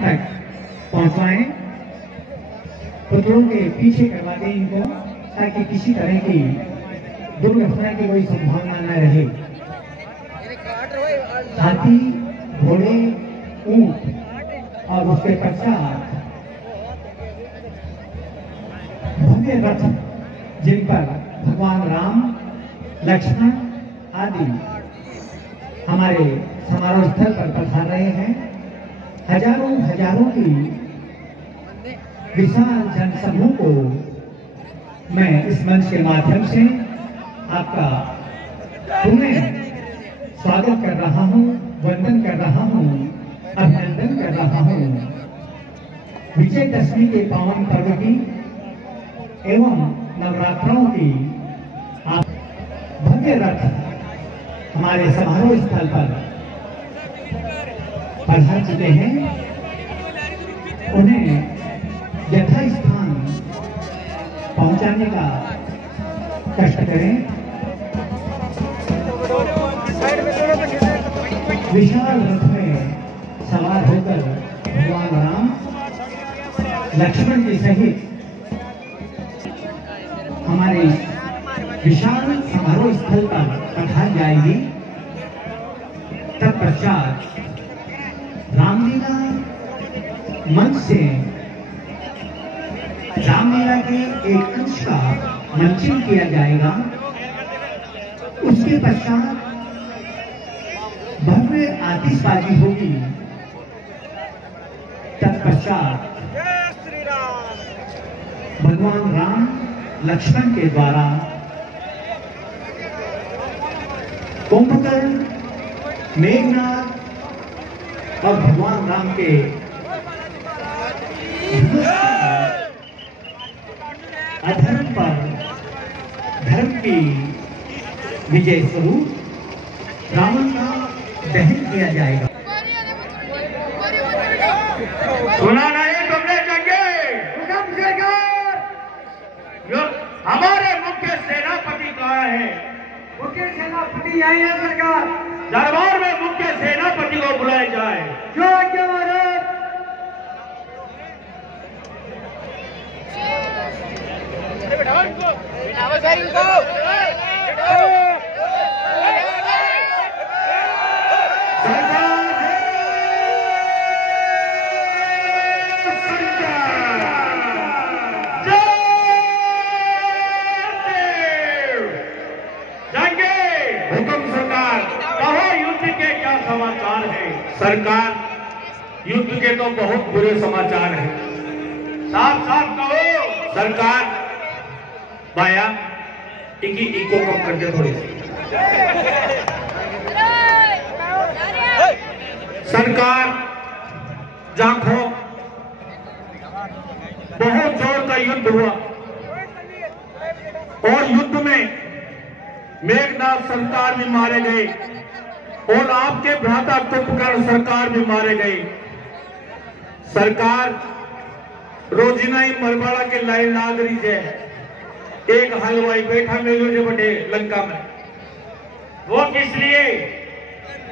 तक पहुंचवाएं, पुतलों के पीछे करवा दें इनको, ताकि किसी तरह की दुर्घटना की कोई संभावना न रहे। हाथी, घोड़े, ऊंट और उसके पश्चात भव्य रथ जिन पर भगवान राम, लक्ष्मण आदि हमारे समारोह स्थल पर पधार रहे हैं। हजारों की विशाल जनसमूह को मैं इस मंच के माध्यम से आपका पुनः स्वागत कर रहा हूं, वंदन कर रहा हूं, अभिनंदन कर रहा हूं। विजयदशमी के पावन पर्व की एवं नवरात्रों की भव्य रथ हमारे समारोह स्थल पर पधार चुके हैं। उन्हें यथा स्थान पहुंचाने का कष्ट करें। विशाल रथ में सवार होकर भगवान राम, लक्ष्मण जी सहित हमारे विशाल समारोह स्थल पर पधार जाएगी। तत्पश्चात रामलीला मंच से रामलीला के एक अंश का मंचन किया जाएगा। उसके पश्चात भव्य आतिशबाजी होगी। तत्पश्चात भगवान राम, लक्ष्मण के द्वारा कुंभकर्ण, मेघनाद और भगवान राम के अधर्म पर धर्म की विजय स्वरूप रावण का दहन किया जाएगा। सुना नहीं तुमने जंगे? हमारे मुख्य सेनापति कहाँ है? मुख्य सेनापति यही है सरकार। दरबार में मुख्य सेनापति को बुलाया जाए। जो आज्ञा महाराज। समाचार है सरकार? युद्ध के तो बहुत बुरे समाचार हैं। साफ साफ कहो सरकार। भाया इको कम कर दे थोड़ी सी। सरकार जाखो, बहुत जोर का युद्ध हुआ और युद्ध में मेघनाथ सरकार भी मारे गए और आपके भ्राता कुंभकर्ण सरकार भी मारे गए। सरकार रोजिना ही मरवाड़ा के लाइन लाग रही है। एक हलवाई बैठा मेलो जो बड़े लंका में, वो किस लिए?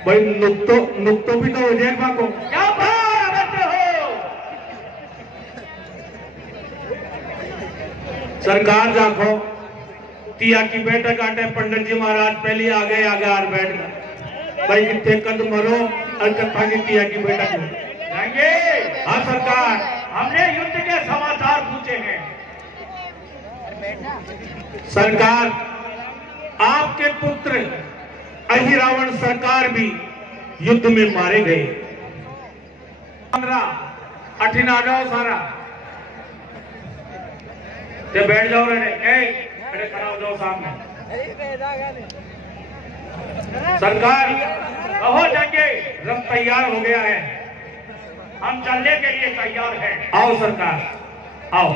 भाई नुक्तो भी तो हो जाए को क्या बात हो। सरकार जाखो तिया की बैठक आटे पंडित जी महाराज पहले आगे आगे बैठ गए। भाई कितने कद मरो और कथा की तिया की बैठक जाएंगे। हाँ सरकार, हमने युद्ध के समाचार पूछे हैं। सरकार आपके पुत्र अहिरावण सरकार भी युद्ध में मारे गए। 15 अठिन आ जाओ सारा ते बैठ जाओ रे। अरे खड़ा हो जाओ सामने। सरकार कहो जाएंगे, रथ तैयार हो गया है, हम चलने के लिए तैयार हैं। आओ सरकार आओ।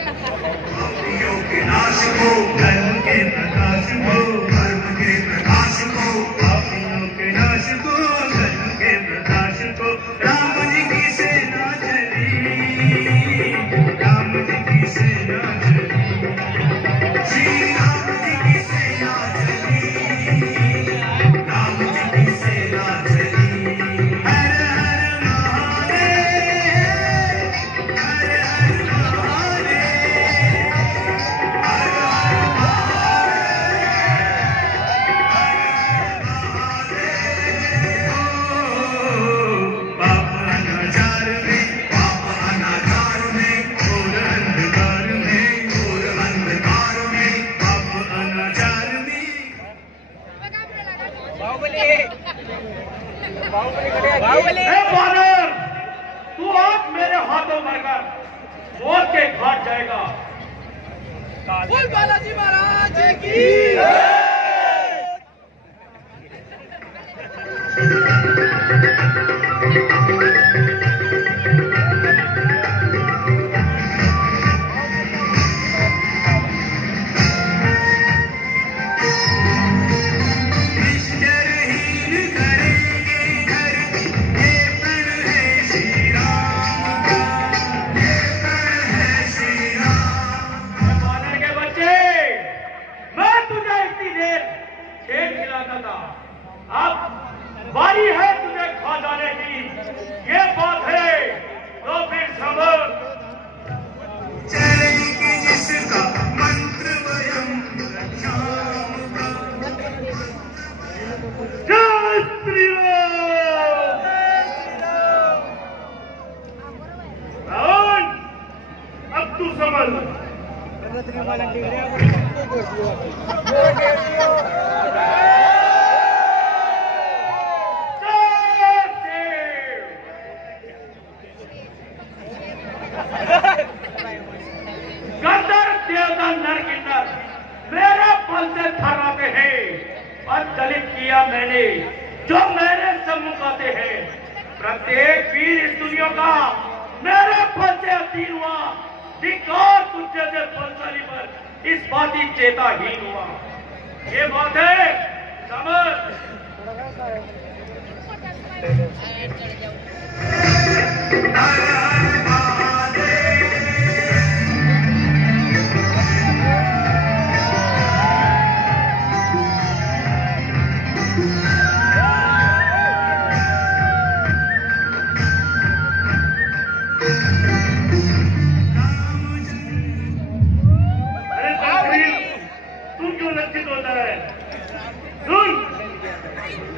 पापियों के नाश को, धर्म के प्रकाश को, धर्म के प्रकाश को, पापियों के नाश को, धर्म के प्रकाश को, राम जी की सेना चली, राम जी की सेना चली, श्री राम जी की सेना चली, राम जी की सेना चली। हर हर महादेव, हर हर महादेव, हर हर महादेव। पाप अनाचार में, पाप अनाचार में, घोर अंधकार में, घोर अंधकार में, पाप अनाचार में। हे फादर, तू आज मेरे हाथों मरकर मौत के घाट जाएगा। बोल बालाजी महाराज की निश्चरहीन करेंगे धरती, ये प्रण है श्री राम का, ये प्रण है श्री राम। फादर के बच्चे, मैं तुझे इतनी देर खेल खिलाता था, अब बारी है तुझे खा जाने की। ये बात है तो फिर समझ। चलेगी जिसका मंत्र वयम रक्षाम का। जय श्री राम। रावण, अब तू समझ। गंधर्व देवता नर किन्नर मेरे बल से थर्राते हैं, और दलित किया मैंने जो मेरे सम्मुख आते हैं। प्रत्येक वीर इस दुनिया का मेरे बल से अधीन हुआ, धिक्कार तुझे से बलशाली पर इस बाती चेताहीन हुआ। ये बात है समझ। हर हर महादेव। अरे तकरीर, तू क्यों लज्जित होता है? सुन,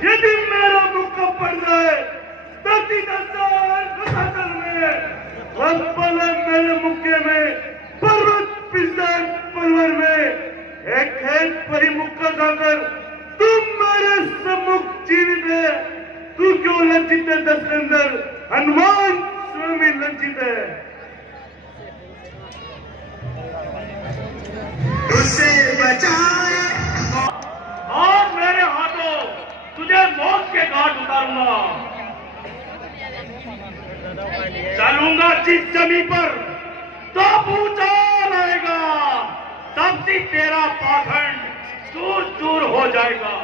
यदि मेरा मुक्का पड़ जाए धरती दस्तार में, पल मेरे मुक्के में, पर्वत पिस्तान पलवर में, एक खेत परी मुक्का खाकर तुम मेरे सम्मुख जीवित है। तू क्यों लज्जित है दशरंदर? हनुमान स्वयं लज्जित है। उसे बचाए और मेरे हाथों तुझे मौत के घाट उतारूंगा। चलूंगा जिस जमीन पर तो भूचाल आएगा, तब से तेरा पाखंड चूर चूर हो जाएगा।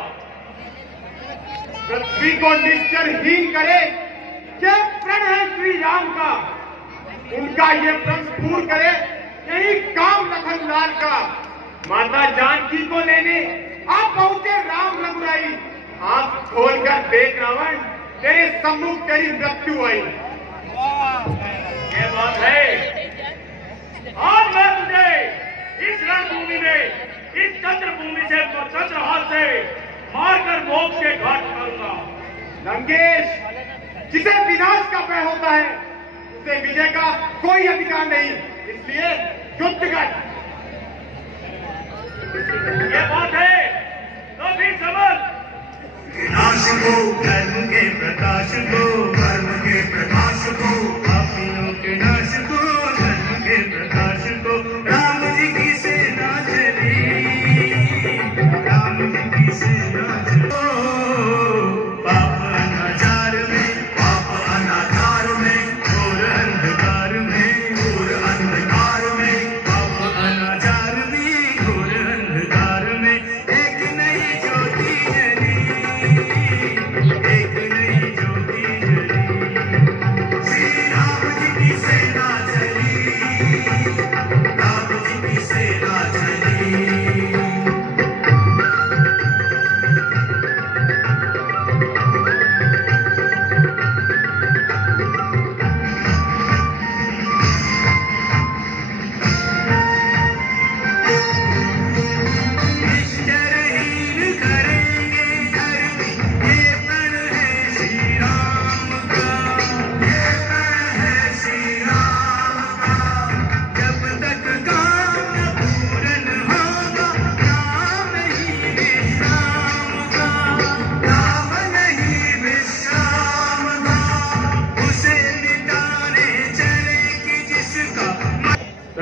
पृथ्वी को निश्चरहीन करे, ये प्रण है श्री राम का। उनका ये प्रण पूर्ण करे, यही काम लखन लाल का। माता जानकी को लेने आप पहुंचे राम रघुराई। आंख खोलकर देख रावण, तेरे सम्मुख तेरी मृत्यु आई। ये बात है। आज मैं तुझे इस रणभूमि में, इस चंद्रभूमि से, चंद्रहाल से मारकर मोक्ष के घाट उतारूंगा। लंकेश, जिसे विनाश का भय होता है उसे विजय का कोई अधिकार नहीं, इसलिए युद्ध कर। ये बात है तो फिर समझ। विनाश को, धर्म के प्रकाश को, धर्म के प्रकाश को, पापियों के नाश को, धर्म के प्रकाश को, राम जी की सेना चली, राम जी की सेना चली। पाप अनाचार में, पाप अनाचार में, घोर अंधकार में, घोर अंधकार में,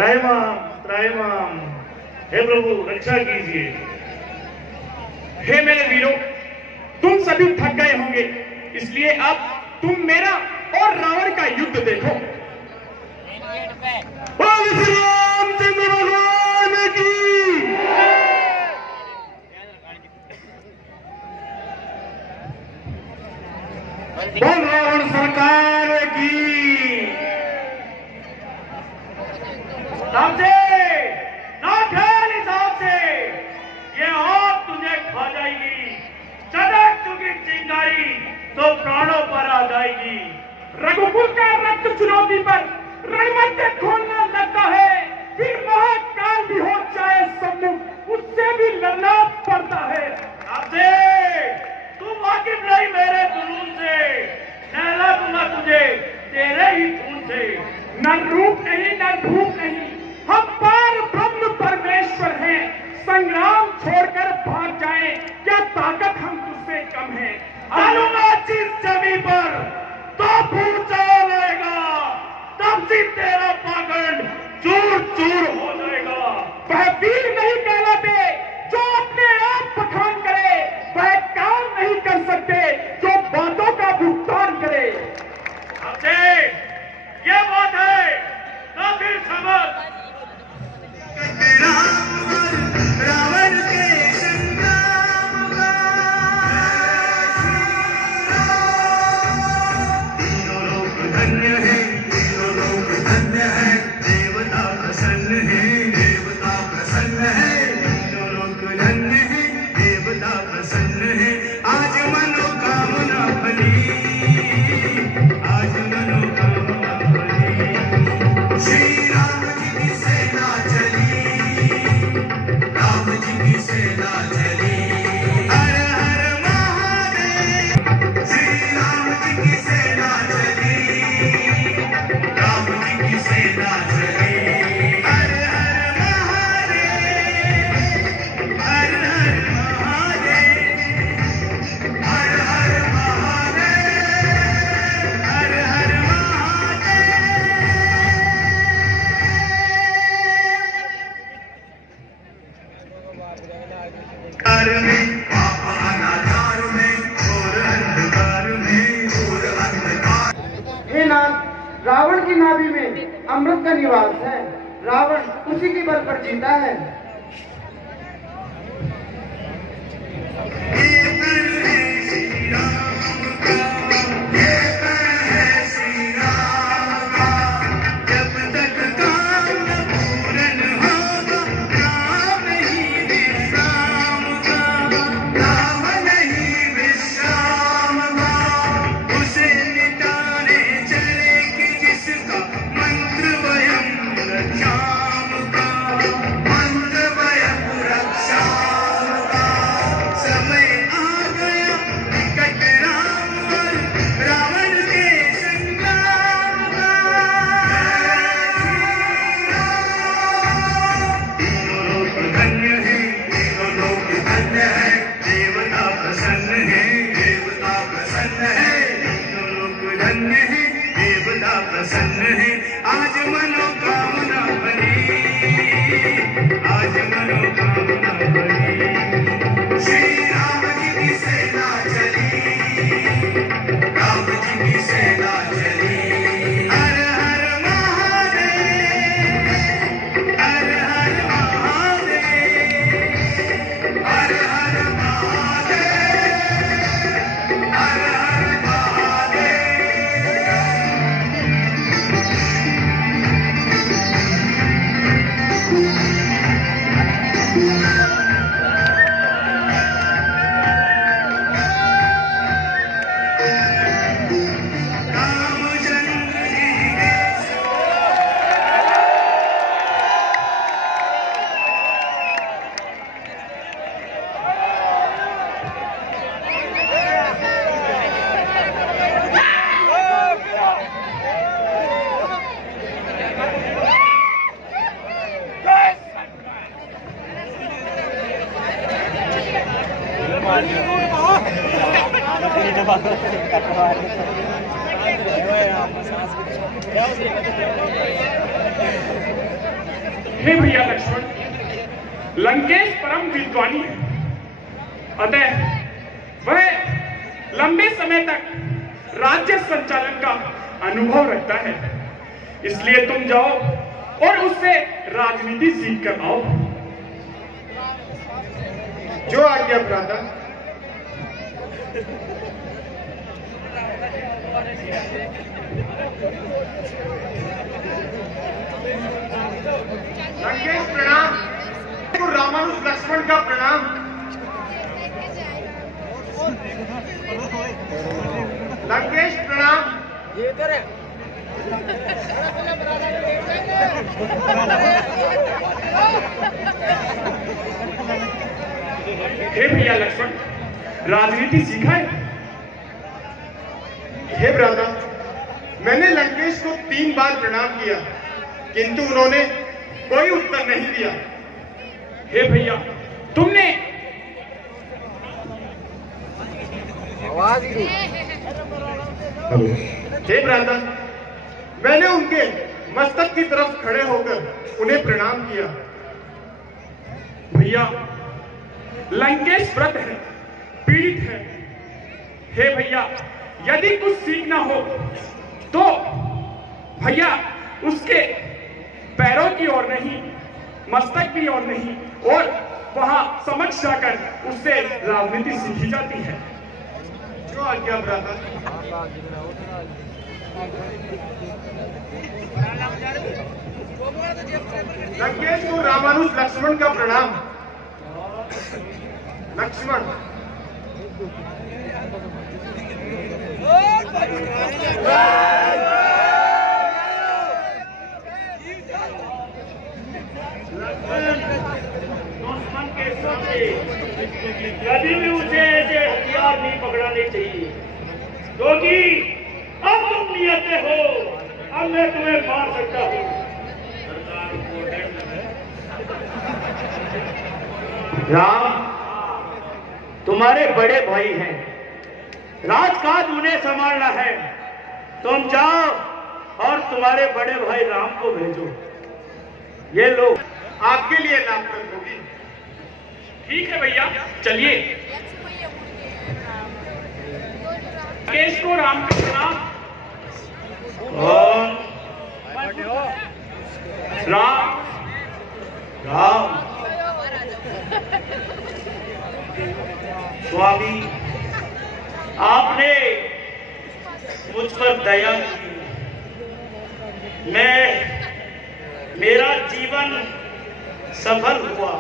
त्रायमाम। हे प्रभु रक्षा कीजिए। हे मेरे वीरों, तुम सभी थक गए होंगे, इसलिए अब तुम मेरा और रावण का युद्ध देखो। बोल श्री रामचंद्र भगवान की। बोल रावण सरकार की। हिसाब से ये आग तुझे खा जाएगी। चटक चुकी चिंगारी तो प्राणों पर आ जाएगी। रघुकुल का रक्त चुनौती पर रणमंच खोलना लगता है, फिर महाकाल भी हो चाहे सम्मुख, उससे भी लड़ना पड़ता है। आपसे तुम वाकिफ नहीं मेरे जुनून से, नहला दूंगा तुझे तेरे ही खून से। न रूप नहीं न भूख नहीं, हम पार ब्रह्म परमेश्वर हैं। संग्राम छोड़कर भाग जाएं, क्या ताकत हम तुझसे कम है। डालूंगा जिस जमीन पर तो भूचाल आएगा, तब से तेरा पाखंड चूर चूर हो जाएगा। वह वीर नहीं कहलाते जो अपने आप बखान करे, वह काम नहीं कर सकते जो बातों का भुगतान करे। ये बात है ना, फिर समझ। रावण के संग्राम का तीनों लोग धन्य है, तीनों लोग धन्य है। देवता प्रसन्न है, देवता प्रसन्न है। तीनों लोग धन्य है, देवता प्रसन्न है। आज मनोकामना फली, आज मनोकामना फली। श्री राम जी की सेना चली, राम जी की सेना चली। हर हर महादेव। श्री राम जी की सेना चली, राम जी की सेना चली। हर हर महादेव, हर हर महादेव, हर हर महादेव, हर हर महादेव। अंधकार में, पाप अनाचार में, घोर अंधकार में, घोर अंधकार। हे नाथ, रावण की नाभि में अमृत का निवास है। रावण उसी के बल पर जीता है। ये कर है श्री राम का, ये कर है श्री राम का। जब तक काम न पूर्ण होगा, नाम नहीं विश्राम का, नाम नहीं विश्राम का। उसे मिटाने चले कि जिसका मंत्र वयम रक्षाम का, मंत्र वयम रक्षाम का। समय आ गया निकट राम और रावण के संग्राम का। तीनों लोग धन्य है, तीनों लोग धन्य है। देवता प्रसन्न है, देवता प्रसन्न है। तीनों लोग धन्य है, देवता प्रसन्न है। आज मनोकामना बनी, आज मनोकामना बनी। श्री राम जी की सेना चली, राम जी की सेना चली। हर हर महादेव, हर हर महादेव, हर हर महादेव, हर हर महादेव। रामचंद्र जी के हे भैया लक्ष्मण, लंकेश परम विद्वानी है, अतः वह लंबे समय तक राज्य संचालन का अनुभव रखता है। इसलिए तुम जाओ और उससे राजनीति सीख कर आओ। जो आज्ञा भ्राता। लंकेश प्रणाम। तो रामानुज लक्ष्मण का प्रणाम। लंकेश प्रणाम। हे भैया लक्ष्मण, राजनीति सीखा है? हे भ्राता, मैंने लंकेश को 3 बार प्रणाम किया, किंतु उन्होंने कोई उत्तर नहीं दिया। हे भैया, तुमने हे भ्राता, मैंने उनके मस्तक की तरफ खड़े होकर उन्हें प्रणाम किया। भैया, लंकेश व्रत है, पीड़ित है। हे भैया, यदि कुछ सीखना हो तो भैया उसके पैरों की ओर नहीं, मस्तक की ओर नहीं, और वहां समक्ष जाकर उससे राजनीति सीखी जाती है। जो आज्ञा भ्राता। लंकेश को रामानुज लक्ष्मण का प्रणाम। लक्ष्मण। दुश्मन के सामने कभी भी उसे ऐसे हथियार नहीं पकड़ाने चाहिए, क्योंकि अब तुम नियते हो, अब मैं तुम्हें मार सकता हूँ। राम, तुम्हारे बड़े भाई हैं, राजकाज उन्हें संभालना है। तुम जाओ और तुम्हारे बड़े भाई राम को भेजो। ये लो, आपके लिए लाभप्रद होगी। ठीक है भैया, चलिए। केश को राम का प्रणाम। कौन? राम। राम। स्वामी, आपने मुझ पर दया की। मेरा जीवन सफल हुआ।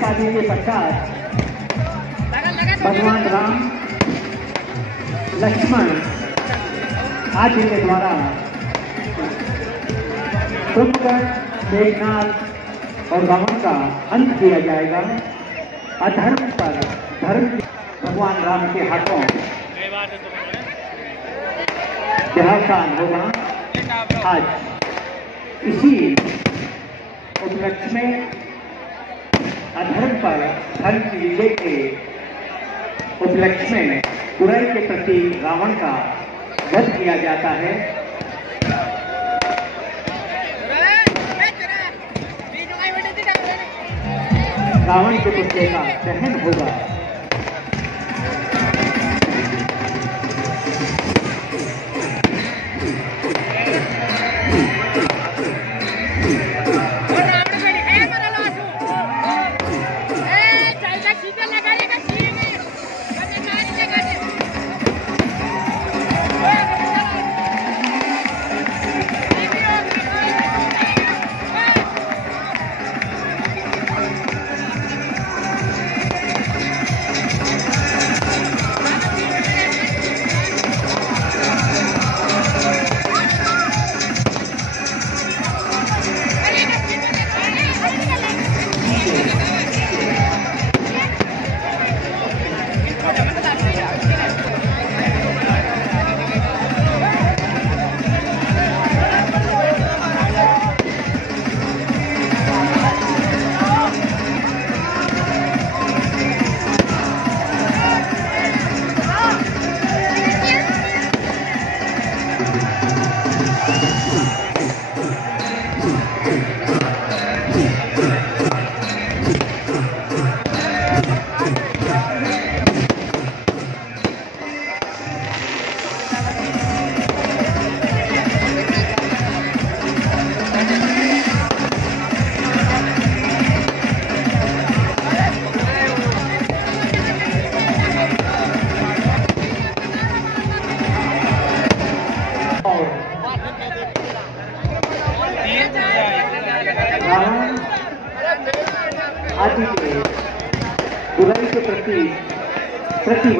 शादी के पश्चात भगवान राम लक्ष्मण आदि के द्वारा कुंभकर्ण, मेघनाद और रावण का अंत किया जाएगा। अधर्म पर धर्म भगवान राम के हाथों देहावसान होगा। आज इसी उपलक्ष्य में अधर्म पर धर्म की विजय के उपलक्ष्य में बुराई के प्रति रावण का वध किया जाता है। रावण के पुतले का दहन होगा।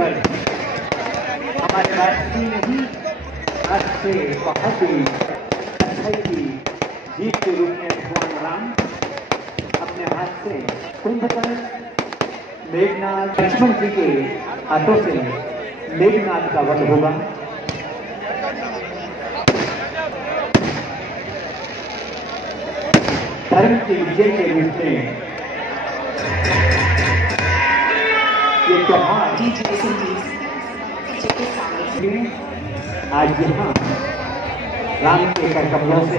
केवल हमारे राष्ट्र में ही अच्छे बहुत ही अच्छाई की जीत के रूप में भगवान राम अपने हाथ से कुंभकर्ण मेघनाथ लक्ष्मण जी के हाथों से मेघनाथ का वध होगा। धर्म की विजय के रूप में ये त्योहार आज यहाँ राम के कर कमलों से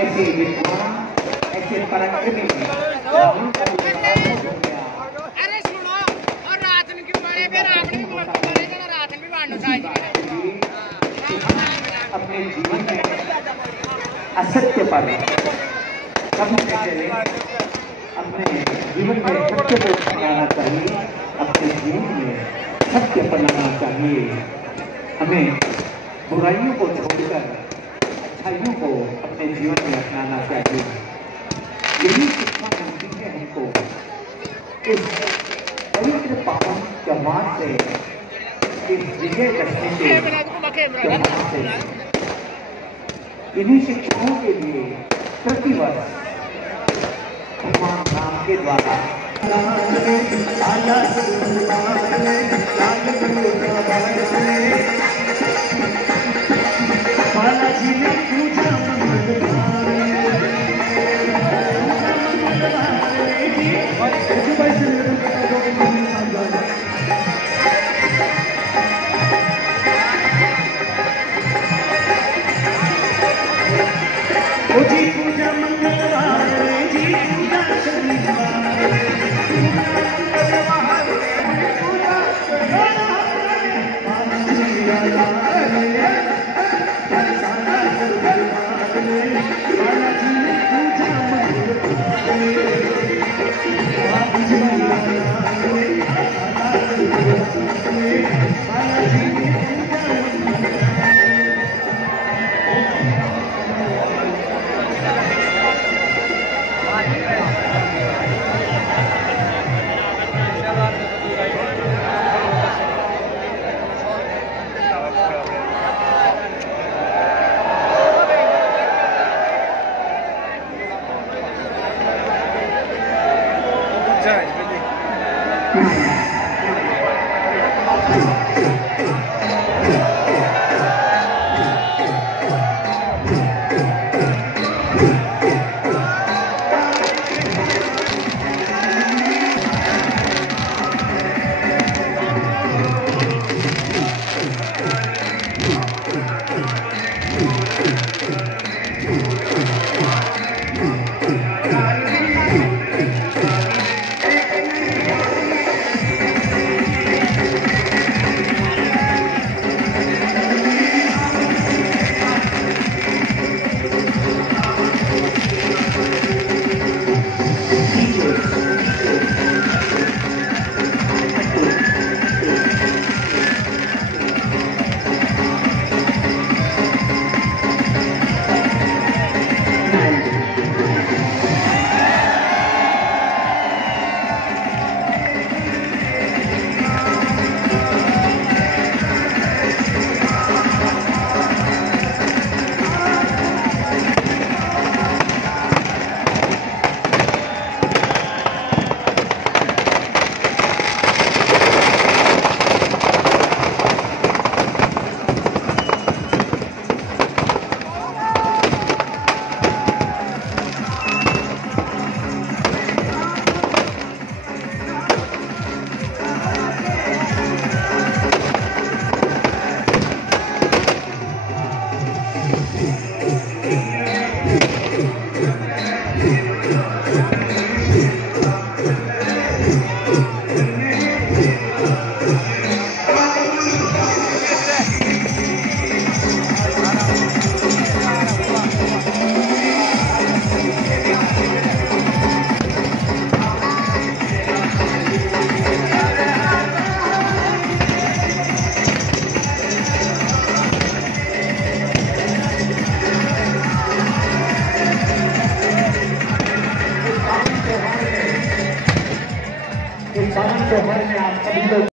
ऐसे विद्वान ऐसे पराक्रमी अरे सुनो और रात के बड़े फिर आपने बड़े जना रात भी बांटना चाहिए अपने जीवन में असत्य पर कभी चले अपने जीवन में सत्य को अपनाना चाहिए। अपने जीवन में सत्य अपनाना चाहिए। हमें बुराइयों को छोड़कर अच्छाइयों को अपने जीवन में अपनाना चाहिए। यही शिक्षा मिलती है हमको इस पवित्र पावन त्योहार से, इस विजयदशमी के त्योहार से। इन्हीं शिक्षाओं के लिए प्रतिवर्ष भगवान राम के द्वारा बालाजी ने पूजा जी पूजा मंगलवार जी पूजा शनिवार Thank you.